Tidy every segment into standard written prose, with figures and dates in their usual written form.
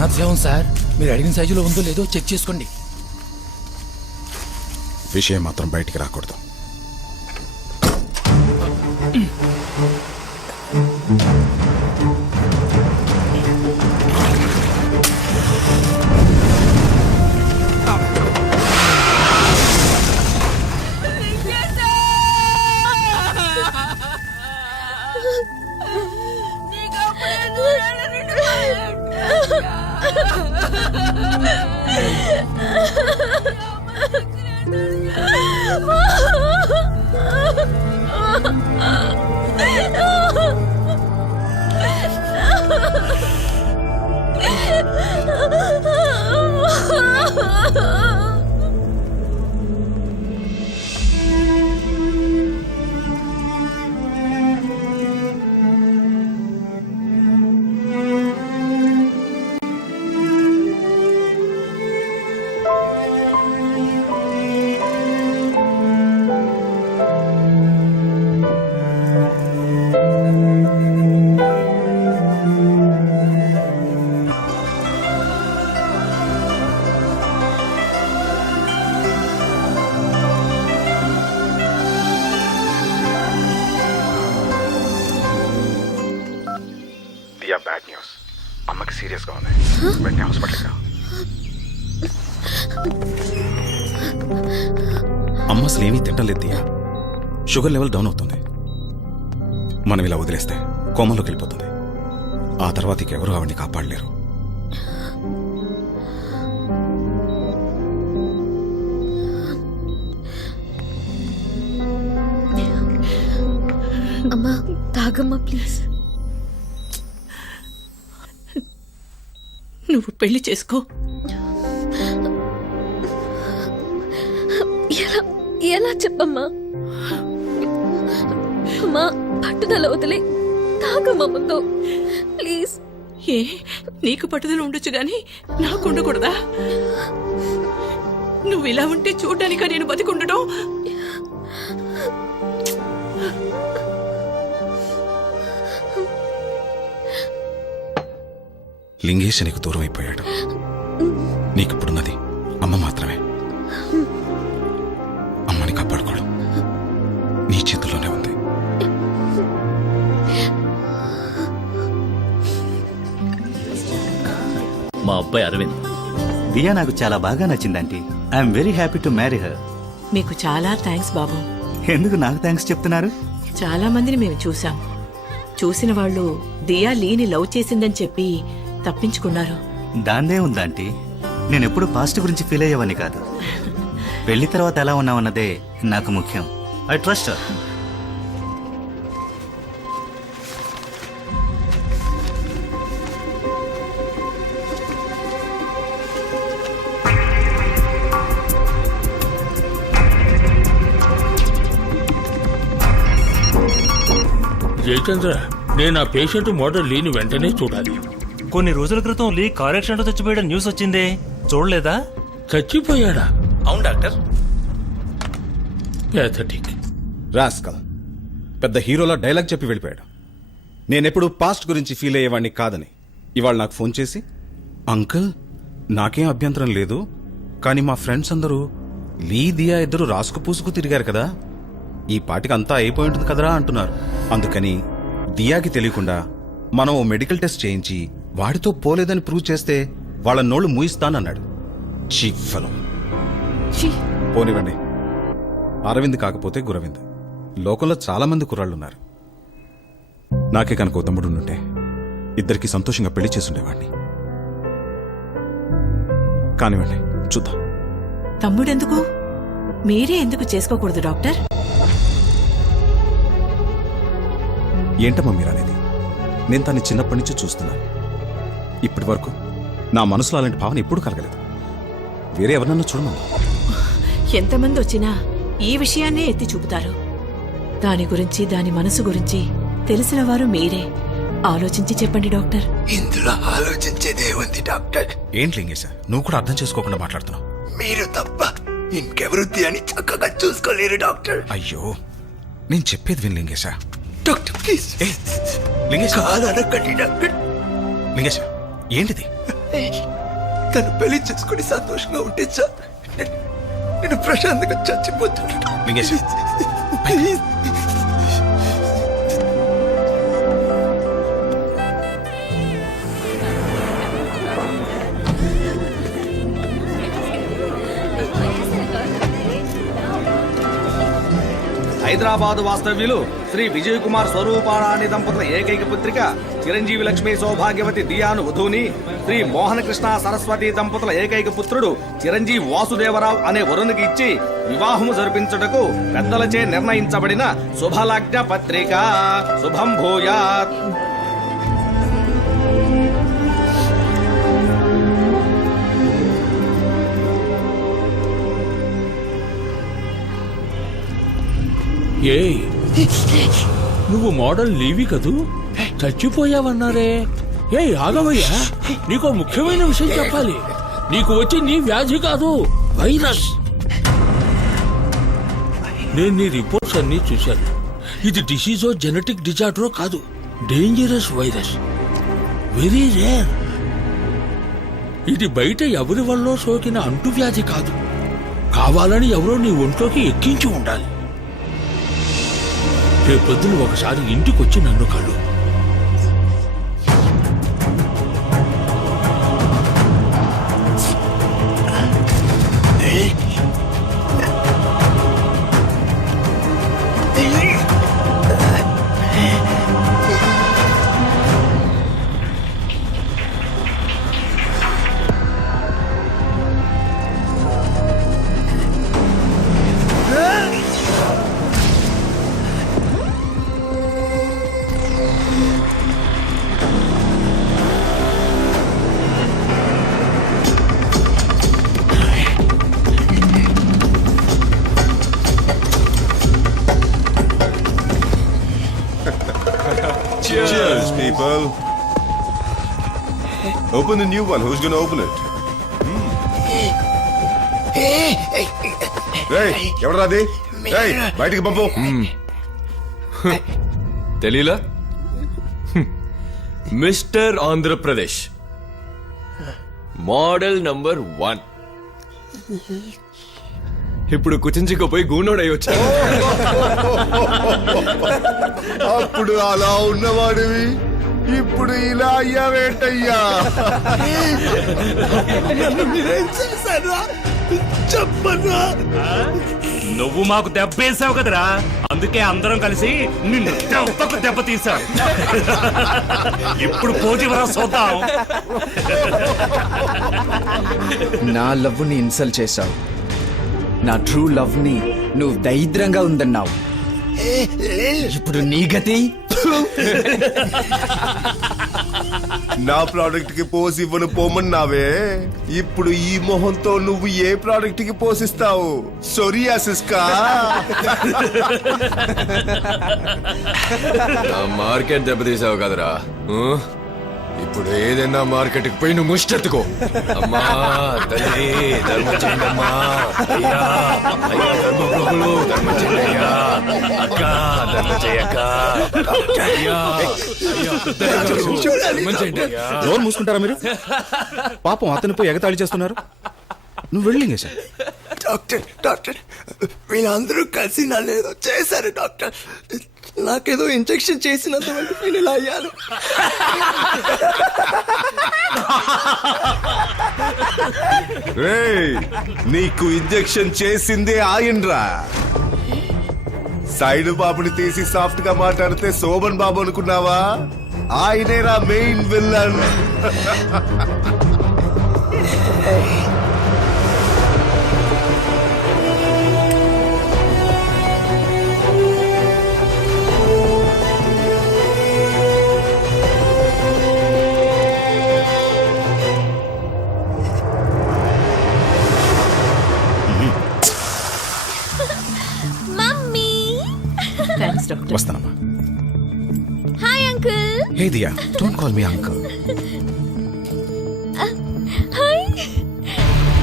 అనాథశవం sir. మీరు అడిగిన సైజులో ఉందో లేదో చెక్ చేసుకోండి. విషయం మాత్రం బయటికి రాకూడదు. Bad news. అమ్మకి సీరియస్గా ఉంది. వెంటనే హాస్పిటల్కి రా. అమ్మ అసలు ఏమీ తింటలేదు దియా. షుగర్ లెవెల్ డౌన్ అవుతుంది. మనం ఇలా వదిలేస్తే కోమలోకి వెళ్ళిపోతుంది. ఆ తర్వాత ఇంకెవరూ ఆవిడ్ని కాపాడలేరు. అమ్మా తాగమ్మా ప్లీజ్. నువ్వు పెళ్లి చేసుకో. ఎలా చెప్పమ్మా? అమ్మా పట్టుదల వదిలే తాగమ్మా ముందు ప్లీజ్. ఏ నీకు పట్టుదల ఉండొచ్చు గాని నాకు ఉండకూడదా? నువ్వు ఇలా ఉంటే చూడ్డానికా నేను బతికుండడం? లింగేశ్ నీకు దూరం అయిపోయాడు. నీకిప్పుడున్నది అమ్మ మాత్రమే. అమ్మని కాపాడుకోవడం నీ చేతుల్లోనే ఉంది. మా అబ్బాయి అరవింద్. దియా నాకు చాలా బాగా నచ్చిందంటీ. I'm very happy to marry her. మీకు చాలా థ్యాంక్స్ బాబు. ఎందుకు నాకు థ్యాంక్స్ చెప్తున్నారు? చాలా మందిని మేము చూసాం. చూసిన వాళ్ళు దియా లీని లవ్ చేసిందని చెప్పి తప్పించుకున్నారు. దాందే ఉందంటీ. నేను ఎప్పుడు పాస్ట్ గురించి ఫీల్ అయ్యేవాని కాదు. పెళ్లి తర్వాత ఎలా ఉన్నావన్నదే నాకు ముఖ్యం. I trust her. జయచంద్ర, నేను ఆ పేషెంట్ మోడల్ లీని వెంటనే చూడాలి. కొన్ని రోజుల క్రితం లీ కార్ యాక్సిడెంట్ చచ్చిపోయాడు న్యూస్ వచ్చిందే, చూడలేదా? చచ్చిపోయాడా? అవును డాక్టర్. ప్యాథటిక్ రాస్కల్ పెద్ద హీరోలా డైలాగ్ చెప్పి వెళ్ళిపోయాడు. నేనెప్పుడు పాస్ట్ గురించి ఫీల్ అయ్యేవాడిని కాదని ఇవాళ నాకు ఫోన్ చేసి, అంకుల్ నాకేం అభ్యంతరం లేదు, కానీ మా ఫ్రెండ్స్ అందరూ లీ దియా ఇద్దరు రాసుకు పూసుకు తిరిగారు కదా, ఈ పాటికి అంతా అయిపోయి ఉంటుంది కదరా అంటున్నారు. అందుకని దియాకి తెలియకుండా మనం ఓ మెడికల్ టెస్ట్ చేయించి వాడితో పోలేదని ప్రూవ్ చేస్తే వాళ్ళ నోళ్లు మూయిస్తానన్నాడు. Cheap fellow. పోనివ్వండి, అరవింద్ కాకపోతే గురవింద్. లోకంలో చాలా మంది కుర్రాళ్ళున్నారు. నాకే కనుక ఓ తమ్ముడు ఉంటే ఇద్దరికి సంతోషంగా పెళ్లి చేసుండేవాడిని. కానివ్వండి, చూద్దాం. తమ్ముడెందుకు? మీరే ఎందుకు చేసుకోకూడదు డాక్టర్? ఏంటమ్మా మీరనేది? నేను తన్ని చిన్నప్పటి నుంచి చూస్తున్నాను. ఇప్పటి వరకు నా మనసులో అలాంటి భావన ఎప్పుడు కలగలేదు. వేరే ఎవరన్నా చూడమన్నా. ఎంతమంది వచ్చినా ఈ విషయాన్నే ఎత్తి చూపుతారు. దాని గురించి, దాని మనసు గురించి తెలిసిన వారు మీరే. ఆలోచించి చెప్పండి డాక్టర్. ఇందులో ఆలోచించేదే ఉంది డాక్టర్. ఏంటి లింగేశ, నువ్వు కూడా అర్థం చేసుకోకుండా మాట్లాడుతున్నావు. మీరు తప్ప ఇంకెవరుద్ది అని చక్కగా చూసుకోలేరు డాక్టర్. అయ్యో, నేను చెప్పేది విను లింగేశ. Doctor please. లింగేశ కాదనకండి డాక్టర్. లింగేశ, ఏంటిది? తను పెళ్లి చేసుకుని సంతోషంగా ఉంటే చాలు. నేను ప్రశాంతంగా చచ్చిపోతాను. మింగేసి. ప్లీజ్. హైదరాబాద్ వాస్తవ్యులు శ్రీ విజయ్ కుమార్ స్వరూపారాణి దంపతుల ఏకైక పుత్రిక చిరంజీవి లక్ష్మీ సౌభాగ్యవతి దియాను వధూని, శ్రీ మోహన కృష్ణ సరస్వతి దంపతుల ఏకైక పుత్రుడు చిరంజీవి వాసుదేవరావు అనే వరునికి ఇచ్చి వివాహము జరిపించుటకు పెద్దలచే నిర్ణయించబడిన శుభలగ్న పత్రిక. శుభం భూయాత్. ఏయ్, నువ్వు మోడల్ లీవి కదూ? చచ్చిపోయావన్నారే. ఏయ్ ఆగవయ్యా, నీకో ముఖ్యమైన విషయం చెప్పాలి. నీకు వచ్చి నీ వ్యాధి కాదు, వైరస్. నేను నీ రిపోర్ట్స్ అన్ని చూశాను. ఇది డిసీజో జెనెటిక్ డిజార్డరో కాదు, డేంజరస్ వైరస్, వెరీ రేర్. ఇది బయట ఎవరి వల్ల సోకిన అంటువ్యాధి కాదు. కావాలని ఎవరో నీ ఒంట్లోకి ఎక్కించి ఉండాలి. రేపొద్దున ఒకసారి ఇంటికొచ్చి నన్ను కలు. Cheers, people. Open the new one. Who's gonna open it? Hey, ఎవడరా అది? Hey, బయటికి పంపు. తెలీలా? Mister Andhra Pradesh model number 1. ఇప్పుడు కుచించుకుపోయి గూనోడై వచ్చా. అప్పుడు అలా ఉన్నవాడివి ఇప్పుడు ఇలా అయ్యావేంటయ్యా? చెప్పన్నా. నువ్వు మాకు దెబ్బేసావు కదరా, అందుకే అందరం కలిసి నిన్ను దెబ్బకు దెబ్బ తీసావు. ఇప్పుడు పోటీవరా చూద్దాం. నా లవ్ ని ఇన్సల్ట్ చేశావు. నా ట్రూ లవ్ ని నువ్వు దరిద్రంగా ఉందన్నావు. ఇప్పుడు నీ గతి. నా ప్రోడక్ట్ కి పోసి ఇవ్వను పోమన్నావే, ఇప్పుడు ఈ మొహంతో నువ్వు ఏ ప్రోడక్ట్ కి పోసిస్తావు? సోరియాసిస్ కా? మార్కెట్ దెబ్బతీసావు కదరా. ఇప్పుడు ఏదైనా మార్కెట్ కి పోయి నువ్వు ముష్టెత్తుకో. అమ్మా తల్లి ధర్మం చేయండి అమ్మా. అయ్యా అయ్యా ధర్మప్రభులు ధర్మం చేయండి అయ్యా. అక్క ధర్మం చేయక్క. అయ్యా అయ్యా ధర్మం చేయండి అయ్యా. ఎవరు మూసుకుంటారా మీరు? పాపం అతనిపై ఎగతాళి చేస్తున్నారు. నువ్వు వెళ్ళింగే సార్. డాక్టర్ వీళ్ళందరూ కలిసి నన్ను ఏదో చేశారు డాక్టర్. నాకేదో ఇంజెక్షన్ చేసినందువల్ల నేను ఇలా అయ్యాను. రేయ్, నీకు ఇంజెక్షన్ చేసిందే ఆయన్రా. సైడ్ బాబుని తీసి సాఫ్ట్ గా మాట్లాడితే శోభన్ బాబు అనుకున్నావా? ఆయనేరా మెయిన్ విల్లన్. Thanks doctor. వస్తానమ్మా. Hi uncle. Hey Diya, don't call me uncle. Hi.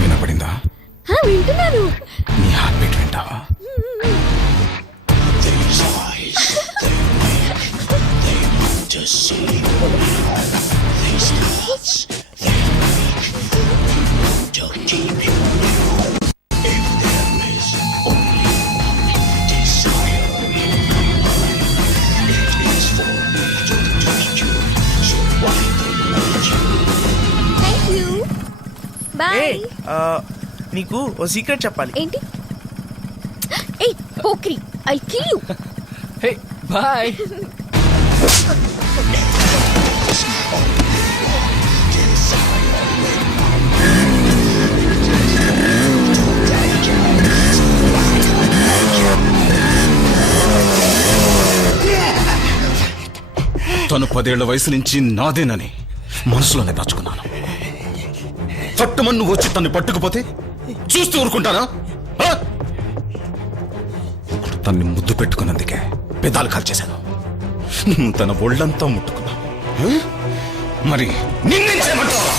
వినపడిందా? వింటున్నాను. నీ హార్ట్ బీట్ వింటావా? బాయ్. నీకు ఓ సీక్రెట్ చెప్పాలి. ఏంటి? ఏయ్ Pokiri, I kill you. Hey bye. తను 10 ఏళ్ల వయసు నుంచి నాదేనని మనసులోనే దాచుకున్నాను. పట్టుమని నువ్వు వచ్చి తన్ని పట్టుకుపోతే చూస్తూ ఊరుకుంటానా? ఆ? తన్ని ముద్దు పెట్టుకున్నందుకే పెదాలు కాల్చేశాను. తన ఒళ్ళంతా ముట్టుకున్నా. మరి నిన్నేం చేయమంటావా?